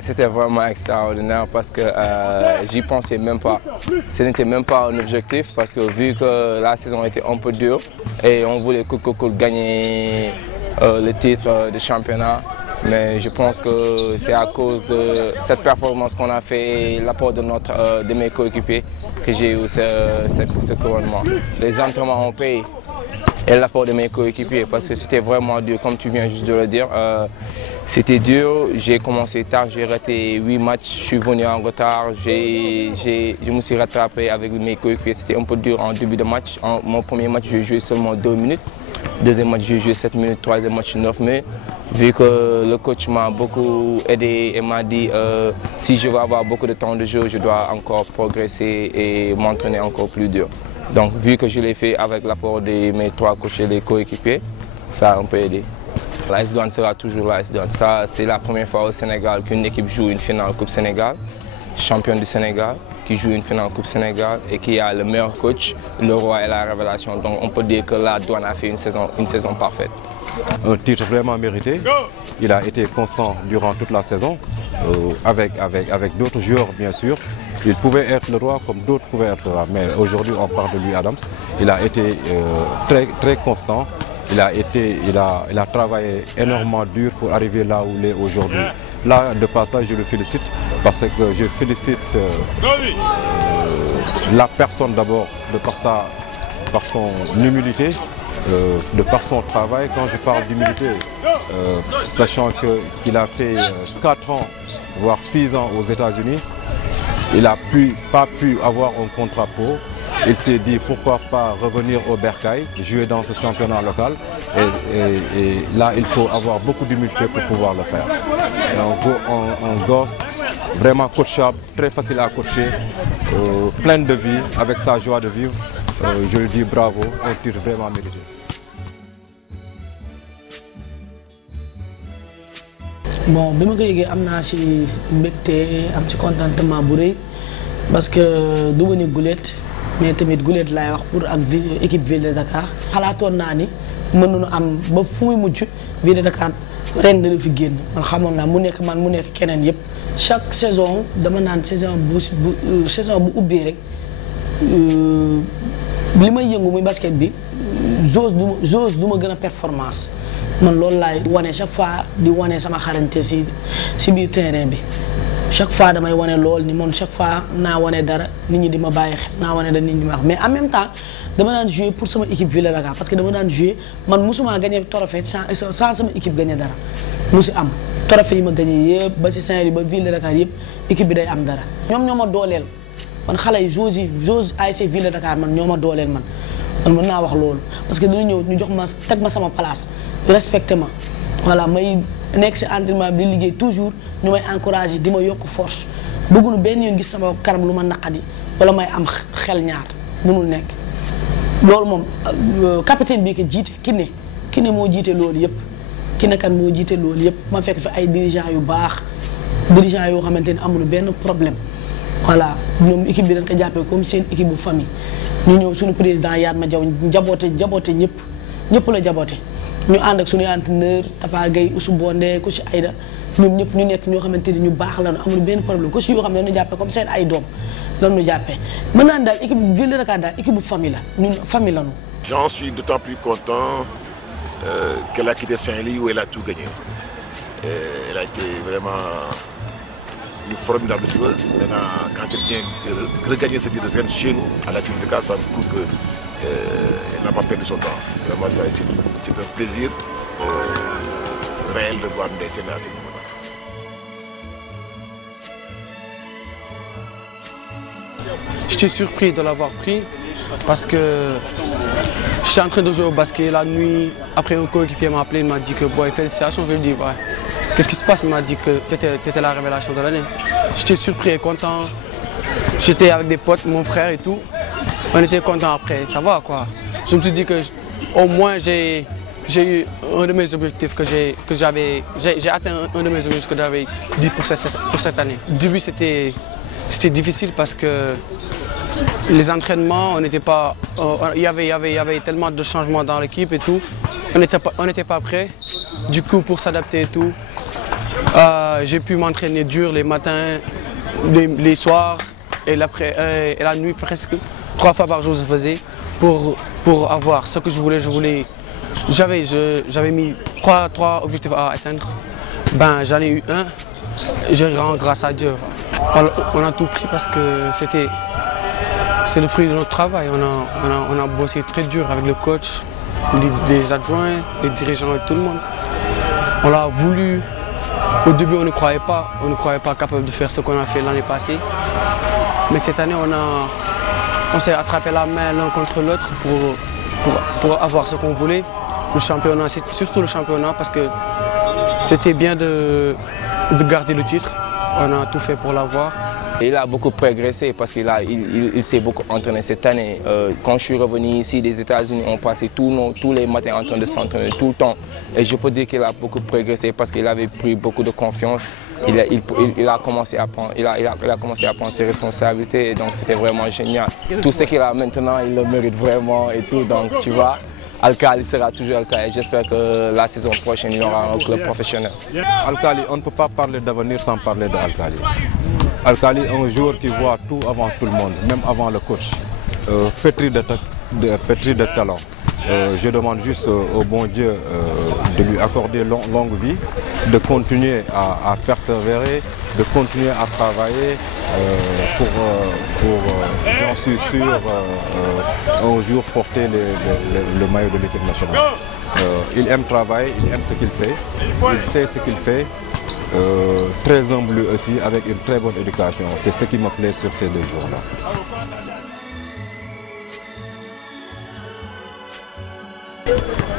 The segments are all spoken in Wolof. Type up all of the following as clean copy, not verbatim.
C'était vraiment extraordinaire parce que j'y pensais même pas. Ce n'était même pas un objectif parce que vu que la saison était un peu dure et on voulait gagner le titre de championnat. Mais je pense que c'est à cause de cette performance qu'on a fait et l'apport de mes coéquipiers que j'ai eu ce couronnement. Les entraînements ont payé et l'apport de mes coéquipiers parce que c'était vraiment dur, comme tu viens juste de le dire. C'était dur, j'ai commencé tard, j'ai raté 8 matchs, je suis venu en retard, je me suis rattrapé avec mes coéquipiers. C'était un peu dur en début de match. Mon premier match, j'ai joué seulement 2 minutes. Deuxième match, j'ai joué 7 minutes, troisième match, 9 minutes. Vu que le coach m'a beaucoup aidé et m'a dit si je veux avoir beaucoup de temps de jeu, je dois encore progresser et m'entraîner encore plus dur. Donc vu que je l'ai fait avec l'apport de mes 3 coachs et des coéquipiers, ça a un peu aidé. L'AS Douanes sera toujours l'AS Douanes. Ça, c'est la première fois au Sénégal qu'une équipe joue une finale Coupe Sénégal, championne du Sénégal, qui joue une finale Coupe Sénégal et qui a le meilleur coach, le roi et la révélation. Donc on peut dire que la Douane a fait une saison parfaite. Un titre vraiment mérité. Il a été constant durant toute la saison, avec d'autres joueurs bien sûr. Il pouvait être le roi comme d'autres pouvaient être le roi. Mais aujourd'hui on parle de Louis Adams. Il a été très constant. Il a travaillé énormément dur pour arriver là où il est aujourd'hui. Là, de passage, je le félicite parce que je félicite la personne d'abord par son humilité, de par son travail. Quand je parle d'humilité, sachant qu'il a fait 4 ans, voire 6 ans aux États-Unis, il n'a pas pu avoir un contrat pro. Il s'est dit pourquoi pas revenir au Bercail, jouer dans ce championnat local. Et là, il faut avoir beaucoup d'humilité pour pouvoir le faire. Un gosse vraiment coachable, très facile à coacher, plein de vie, avec sa joie de vivre. Je lui dis bravo, un titre vraiment mérité. Bon, bi ma ko yëgee am naa ci mbégte am ci contentement bu rëy parce que du ma ni gulet mais tamit gulet laay wax pour ak équipe ville de Dakar. xalaatoon naa ni mën nañu am ba fu muy mujj ville de Dakar ren dana fi génn man xamoon naa mu nekk man mu nekk keneen yëpp. chaque saison dama naan saison bu ubbee rek li may yëngu muy basket bi j'ose du ma gën a performance. man loolu laay wane chaque fois di wane sama xarañte si biir terrain bi chaque fois damay wane lool ni man chaque fois naa wane dara nit ñi di ma bàyyi xel naa wane dara nit ñi di ma wax mais en même temps dama daan jouer pour sama équipe Ville de Dakar parce que dama daan jouer man musuma gagné trophée sans sama équipe gagné dara musi am trophée yi ma gagné yëpp ba si Saint-Louis ba Ville de Dakar yëpp équipe bi day am dara. ñoom ñoo ma dooleel man xale yi joueurs ASC Ville de Dakar man ñoo ma dooleel man mën naa wax loolu parce que dañu ñëw ñu jox ma teg ma sama place. respecté ma voilà may nekk si entraînement bi di liggéey toujours ñu may encouragé di ma yokk force bëgguñu benn yoon gis sama kanam lu ma naqadi wala may am xel ñaar mënul nekk. loolu moom capitaine bi ko jiite ki ne moo jiite loolu yëpp ki ne kan moo jiite loolu yëpp ma fekk fi ay dirigeants yu baax dirigeants yoo xamante ni amuñu benn problème voilà ñoom équipe bi dañ ko jàppee comme seen équipe bu famille ñu ñëw suñu président Yatma Diaw jaboote ñëpp la jaboote. ñu ànd ak suñuy entraîneur Tafa Gueye Oussou Bondé ku si Aïda ñoom ñëpp ñu nekk ñoo xamante ni ñu baax la ñu amul benn problème ku si yoo xam ne dañu jàppee comme seen ay doom lañu jàppee mën naa daal équipe Ville de Dakar daal équipe bu famille la ñun famille la ñu. J'en suis d'autant plus content qu'elle a quitté Saint-Louis où elle a tout gagné. Elle a été vraiment une formidable joueuse. Maintenant, quand elle vient regagner ce titre de chez nous à la Ville de Dakar, ça prouve que elle n'a pas perdu son temps. Vraiment, c'est un plaisir réel de voir Ndeye à ce moment-là. J'étais surpris de l'avoir pris parce que j'étais en train de jouer au basket la nuit. Après, un coéquipier m'a appelé, il m'a dit que boy, félicitations. Je lui ai dit, ouais, qu'est-ce qui se passe? Il m'a dit que tu étais la révélation de l'année. J'étais surpris et content. J'étais avec des potes, mon frère et tout. On était contents après, ça va quoi. Je me suis dit que au moins j'ai eu un de mes objectifs j'ai atteint un de mes objectifs que j'avais dit pour cette année. Au début c'était difficile parce que les entraînements, il y avait tellement de changements dans l'équipe et tout. On n'était pas prêts. Du coup pour s'adapter et tout, J'ai pu m'entraîner dur les matins, les soirs et la nuit presque. 3 fois par jour je faisais pour avoir ce que je voulais. J'avais mis trois objectifs à atteindre. Ben, j'en ai eu un. Je rends grâce à Dieu. On a tout pris parce que c'est le fruit de notre travail. On a bossé très dur avec le coach, les adjoints, les dirigeants et tout le monde. On l'a voulu. Au début, on ne croyait pas capable de faire ce qu'on a fait l'année passée. Mais cette année, on s'est attrapé la main l'un contre l'autre pour avoir ce qu'on voulait. Le championnat, surtout le championnat, parce que c'était bien de garder le titre. On a tout fait pour l'avoir. Il a beaucoup progressé parce qu'il s'est beaucoup entraîné cette année. Quand je suis revenu ici des États-Unis, on passait tous les matins en train de s'entraîner tout le temps. Et je peux dire qu'il a beaucoup progressé parce qu'il avait pris beaucoup de confiance. Il a commencé à prendre ses responsabilités, et donc c'était vraiment génial. Tout ce qu'il a maintenant, il le mérite vraiment et tout, donc tu vois. Al-Khali sera toujours Al-Khali. J'espère que la saison prochaine, il y aura un club professionnel. Al-Khali, on ne peut pas parler d'avenir sans parler d'Al-Khali. Al-Khali est un joueur qui voit tout avant tout le monde, même avant le coach, pétri de talent. Je demande juste au bon Dieu de lui accorder longue vie, de continuer à persévérer, de continuer à travailler pour j'en suis sûr, un jour porter le maillot de l'équipe nationale. Il aime travailler, il aime ce qu'il fait, il sait ce qu'il fait. Très humble aussi, avec une très bonne éducation. C'est ce qui me plaît sur ces 2 jours-là.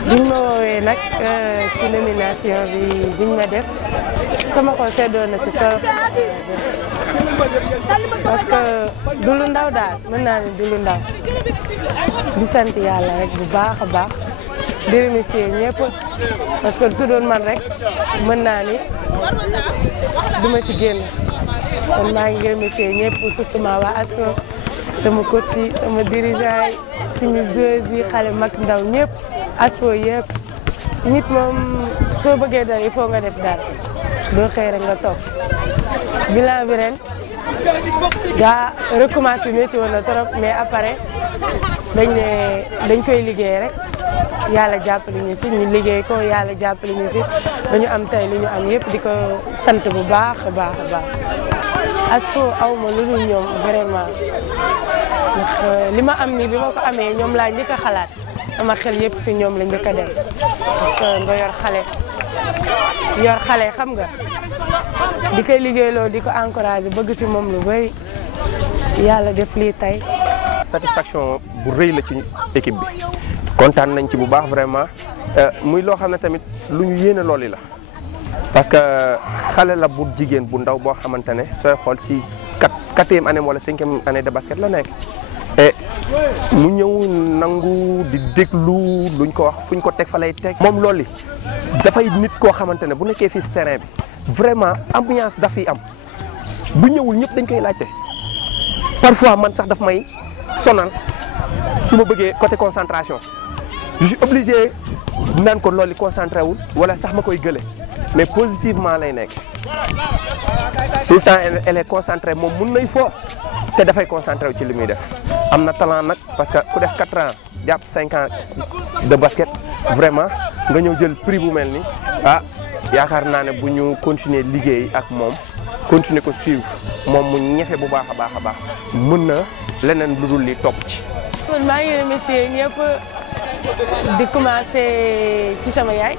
biñ ma woowee nag ci nomination biñ ma def sama xol seddoon na si torop parce que du lu ndaw daal mën naa ne du lu ndaw di sant yàlla rek bu baax a baax di remercier ñëpp parce que su doon man rek mën naa ni duma ci génn kon maa ngi remercier ñëpp surtout waa ASFO sama coach yi sama dirigeant yi suñu joueurs yi xale mag ndaw ñëpp ASFO yëpp nit moom soo bëggee dara il faut nga def dara doo xëy rek nga toog bilan bi ren gaa recommencé métti woon na trop mais après dañ koy liggéey rek yàlla jàppale ñu si ñu liggéey ko yàlla jàppale ñu si ba ñu am tey li ñu am yëpp di ko sant bu baax a baax a baax ASFO aw ma lu dul ñoom vraiment ndax li ma am nii bi ma ko amee ñoom laa njëkk a xalaat sama xel yëpp si ñoom la njëkk a dem parce que nga yor xale xam nga di koy liggéeyloo di ko encouragé bëgg ci moom lu bëri yàlla def lii tey. satisfaction bu rëy la ci équipe bi kontaan nañ ci bu baax vraiment muy loo xam ne tamit lu ñu yéene looli la parce que xale la bu jigéen bu ndaw boo xamante ne sooy xool ci 4e année wala 5e année de basket la nekk et mu ñëw nangu di déglu luñ ko wax fuñ ko teg fa lay teg. moom loolu dafay nit koo xamante ne bu nekkee fii si terrain bi vraiment ambiance dafay am bu ñëwul ñëpp dañ koy laajte parfois man sax daf may sonal su ma bëggee côté concentration je suis obligé naan ko loolu concentré wul wala sax ma koy gële mais positivement lay nekk tout le temps elle est concentrée moom mun nay foo te dafay concentré wu ci li muy def am na talent nag parce que ku def 4 ans jàpp 5 ans de basket vraiment nga ñëw jël prix bu mel ni ah yaakaar naa ne bu ñu continuer liggéey ak moom continuer ko suivre moom mu ñefe bu baax a baax a baax mën na leneen lu dul li topp ci. kon maa ngi remercier ñëpp di commencer ci sama yaay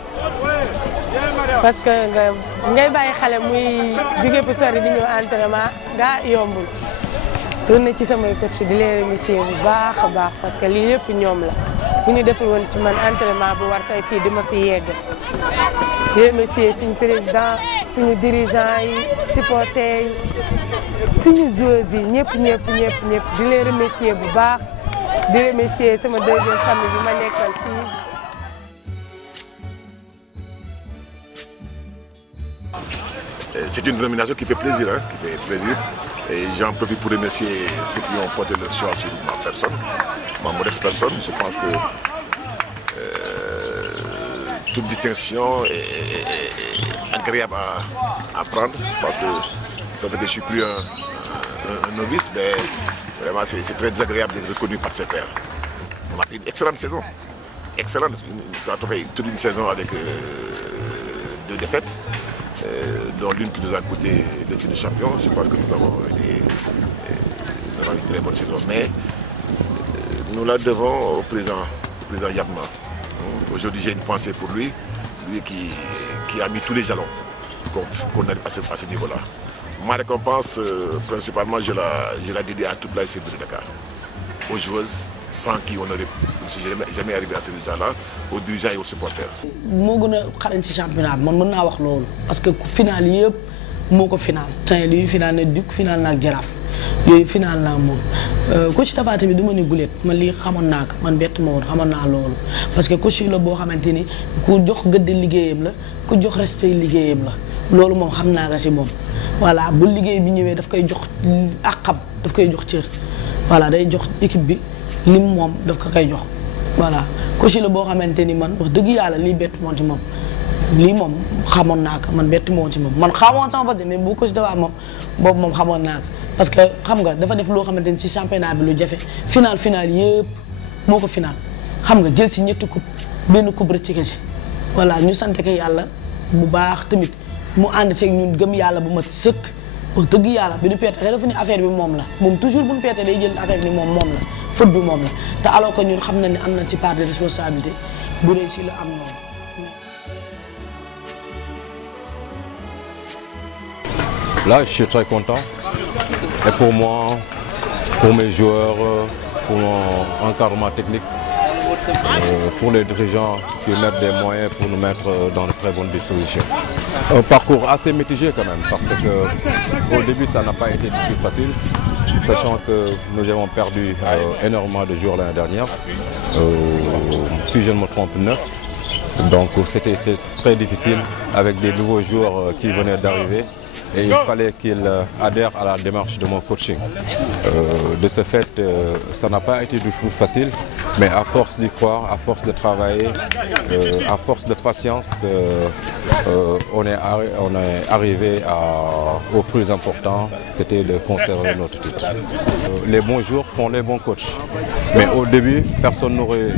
parce que ngay bàyyi xale muy jóge fu sori di ñëw entraînement gaa yombul. tourné ci samay coach di leen remercier bu baax a baax parce que lii lépp ñoom la bu ñu deful woon ci man entraînement bu war tey fii dima fi yegg di remercier suñu président suñu dirigeant yi supporters yi suñu joueurs yi ñëpp di leen remercier bu baax di remercier sama 2e famille bi ma nekkal fii. C'est une nomination qui fait plaisir, Et j'en profite pour remercier ceux qui ont porté leur choix sur ma personne, ma modeste personne. Je pense que toute distinction est agréable à prendre parce que ça fait que je ne suis plus un novice, mais vraiment c'est très désagréable d'être reconnu par ses pairs. On a fait une excellente saison. Excellente. On a fait toute une saison avec 2 défaites, dont l'une qui nous a coûté le titre de champion. Je pense que nous avons été une très bonne saison. Mais nous la devons au président Yabma. Aujourd'hui, j'ai une pensée pour lui qui a mis tous les jalons qu'on a passé à ce niveau-là. Ma récompense, principalement, je la dédie à toute la SFV de Dakar, aux joueuses, sans qui on n'aurait jamais arrivé à ce résultat-là, aux dirigeants et aux supporters. moo gën a xarañ ci championnat bi man mën naa wax loolu parce que final yëpp moo ko final. Saint-Louis final na Duc final na ak Jaraaf yooyu final naa moom coach Tapha bi du ma ni guléet man lii xamoon naa ko man bett ma woon xamoon naa loolu parce que coach la boo xamante ni ku jox gëdd liggéeyam la ku jox respect liggéeyam la loolu moom xam naa ko si moom. voilà bu liggéey bi ñëwee daf koy jox àqam daf koy jox cër voilà day jox équipe bi lim moom daf ko koy jox voilà coach la boo xamante ni man wax dëgg yàlla lii bett moom ci moom lii moom xamoon naa ko man bett moo ci moom man xamoon sama base mais bu coach Tapha moom boobu moom xamoon naa ko parce que xam nga dafa def loo xamante ni si championnat bi lu jafe final yëpp moo ko final xam nga jël si ñetti coupe benn coupe rëcc si voilà ñu sant ko yàlla bu baax tamit mu ànd seeg ñun gëm yàlla bu mat sëkk wax dëgg yàlla bi ñu peete dafa ni affaire bi moom la moom toujours bu ñu peete day jël affaire bi ni moom la foot bi moom la te alors que ñun xam na ne am na ci part de responsabilité bu réussi la am noonu. Là, je suis très content. Et pour moi, pour mes joueurs, pour mon encadrement technique, pour les dirigeants qui mettent des moyens pour nous mettre dans de très bonnes dispositions. Un parcours assez mitigé quand même, parce qu'au début, ça n'a pas été du tout facile, sachant que nous avons perdu énormément de joueurs l'année dernière, si je ne me trompe 9. Donc c'était très difficile avec des nouveaux joueurs qui venaient d'arriver. Et il fallait qu'il adhère à la démarche de mon coaching. De ce fait, ça n'a pas été du tout facile, mais à force d'y croire, à force de travailler, à force de patience, on est arrivé au plus important, c'était de conserver notre titre. Les bons jours font les bons coachs. Mais au début, personne n'aurait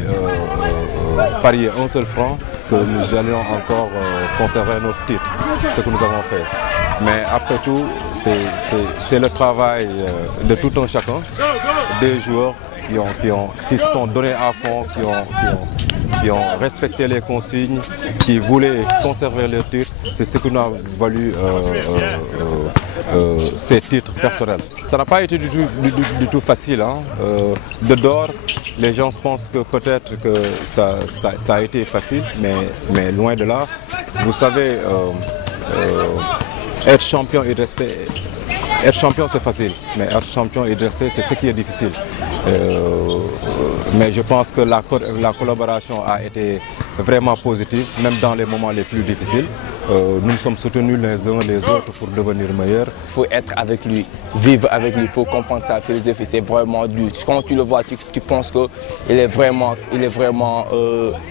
parié un seul franc que nous allions encore conserver notre titre, ce que nous avons fait. Mais après tout, c'est le travail de tout un chacun, des joueurs qui se sont donnés à fond, qui ont respecté les consignes, qui voulaient conserver leur titre. C'est ce qui nous a valu ces titres personnels. Ça n'a pas été du tout facile. Hein. De dehors, les gens pensent que peut-être que ça a été facile, mais loin de là. Vous savez, être champion et rester. Être champion c'est facile, mais être champion et rester c'est ce qui est difficile. Mais je pense que la collaboration a été vraiment positive, même dans les moments les plus difficiles. Nous nous sommes soutenus les uns les autres pour devenir meilleurs. Il faut être avec lui, vivre avec lui pour comprendre sa philosophie. C'est vraiment lui. Quand tu le vois, tu penses qu'il est vraiment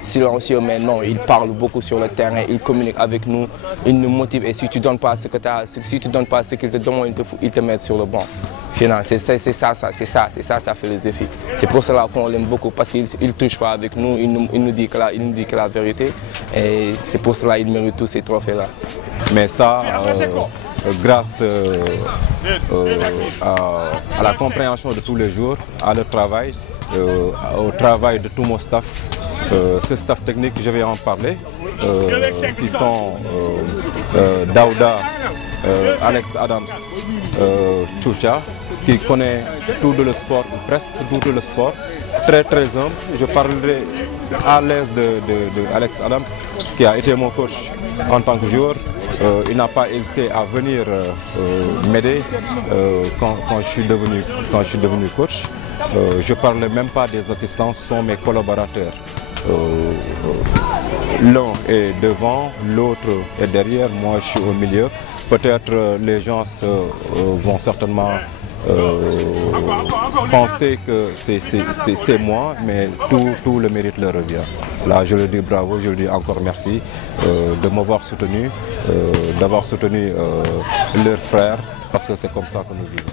silencieux, mais non, il parle beaucoup sur le terrain, il communique avec nous, il nous motive. Et si tu ne donnes pas ce que tu as, si tu donnes pas ce qu'il te demande, il te met sur le banc. C'est ça sa philosophie. C'est pour cela qu'on l'aime beaucoup, parce qu'il ne touche pas avec nous, il nous dit que la vérité. Et c'est pour cela qu'il mérite tous ces trophées-là. Mais ça, grâce à la compréhension de tous les jours, à leur travail, au travail de tout mon staff, ce staff technique, je vais en parler, qui sont Daouda, Alex Adams, Tchoucha, qui connaît tout le sport, ou presque tout le sport, très humble. Je parlerai à l'aise de Alex Adams, qui a été mon coach en tant que joueur. Il n'a pas hésité à venir m'aider quand je suis devenu coach. Je ne parle même pas des assistants, ce sont mes collaborateurs. L'un est devant, l'autre est derrière, moi je suis au milieu. Peut-être les gens vont certainement penser que c'est moi, mais tout le mérite leur revient. Là, je leur dis bravo, je leur dis encore merci de m'avoir soutenu, d'avoir soutenu leurs frères, parce que c'est comme ça que nous vivons.